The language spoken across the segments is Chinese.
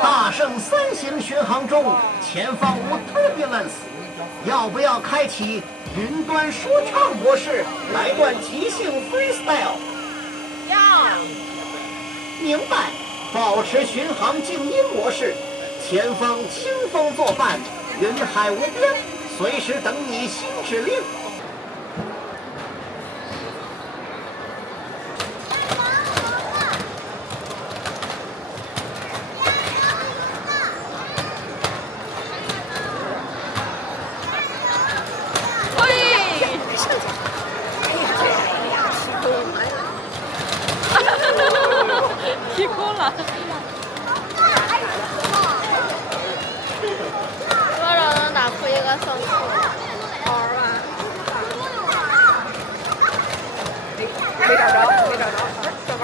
大圣三型巡航中，前方无 turbulence， 要不要开启云端说唱模式，来段即兴 freestyle？ 要。明白。保持巡航静音模式，前方清风作伴，云海无边，随时等你新指令。提空了。多少能打出一个胜负？好玩吧？没找着，没找着，找着。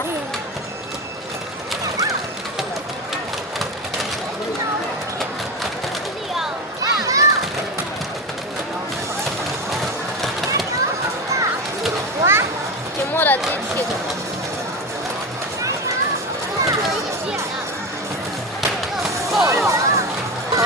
屏幕的机器。好。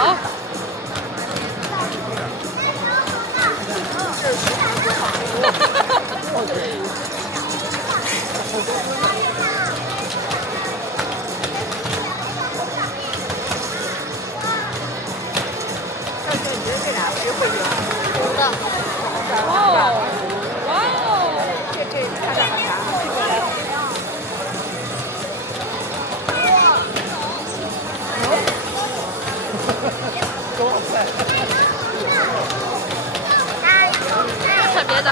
特别的。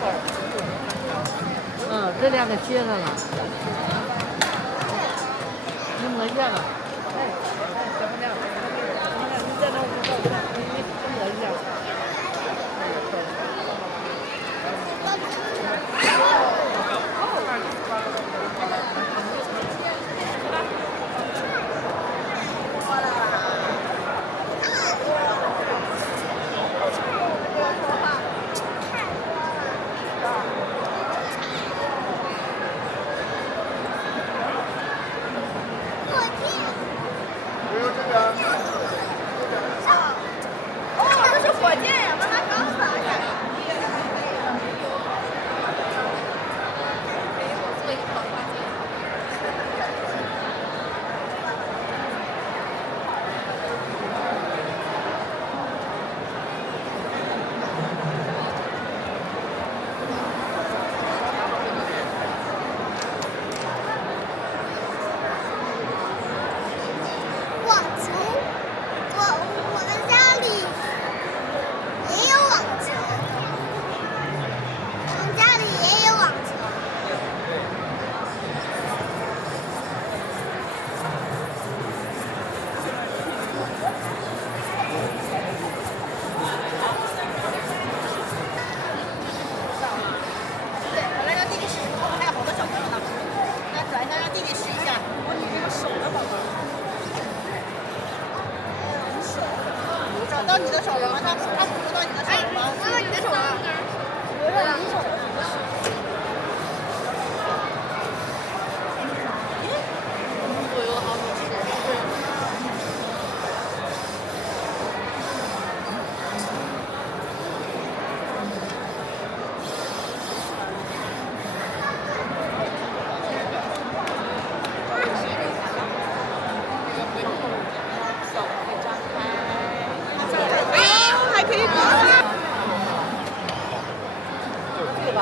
会儿。这两个接上了，你摸一下吧。小姑娘，你在那屋照不照？你摸一下。到你的手了吗？他捕捉到你的手了吗？摸到你的手了。摸到你手了。我有好几只。还可以搞。对吧？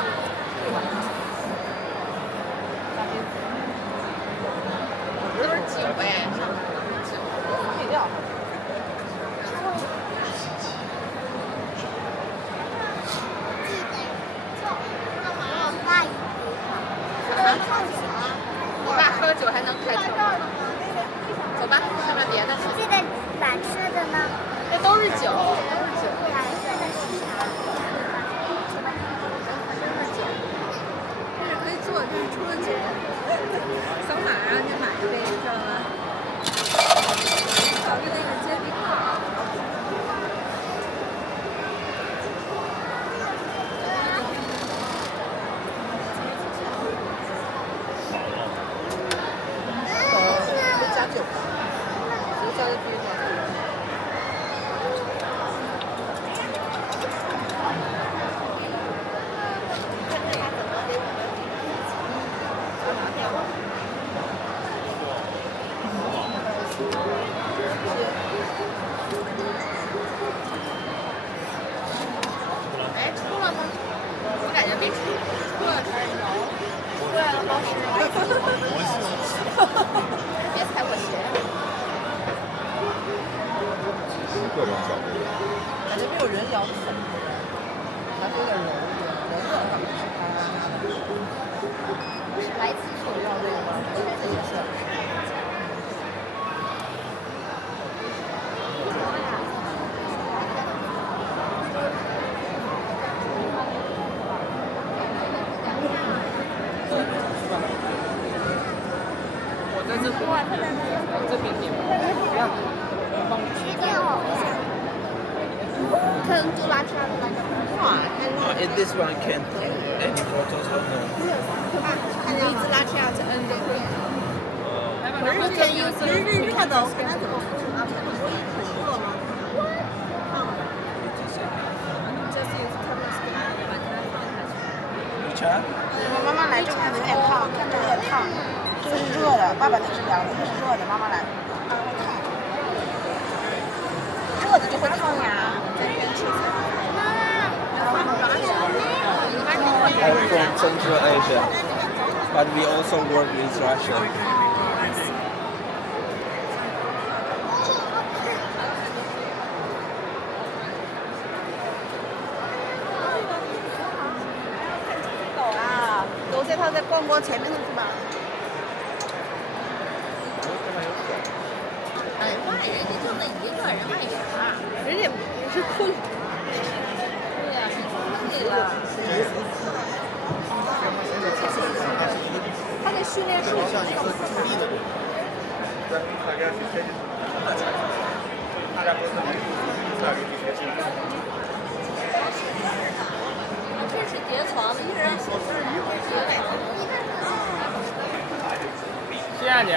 都是酒哎，上面配料。我爸喝酒还能开车。走吧，看看别的。这个蓝色的呢？那都是酒，都是酒。蓝色的是啥？这是可以做，这是出了酒。扫码啊，就买一杯，知道吗？搞个那个煎饼果。加酒吧，谁加的第一个？哎，出了吗？我感觉没出，出了才是摇。出来了，老师。别踩我鞋。各种小杯。感觉没有人摇的粉，还是有点柔的，来自手要这个吗？这也是。我在这边，这边点，不要，帮我去掉。看杜拉提亚的那个。In this one can't take any photos or no? 一直拉提亚是 N 的。可是天有是日热的，我看他怎么付出啊？他不是很热吗？我妈妈来这看着有点烫，看着有点烫。这个是热的，爸爸那个是凉的，这个是热的，妈妈来。热的就会烫呀。I'm from Central Asia, but we also work with Russia. 带他再逛逛前面的是吧？哎，我们人家就那一个人为啥？人家也是困。对呀，是困的了。他的训练数据这个不大。这是叠床的，一人说是100。谢谢你。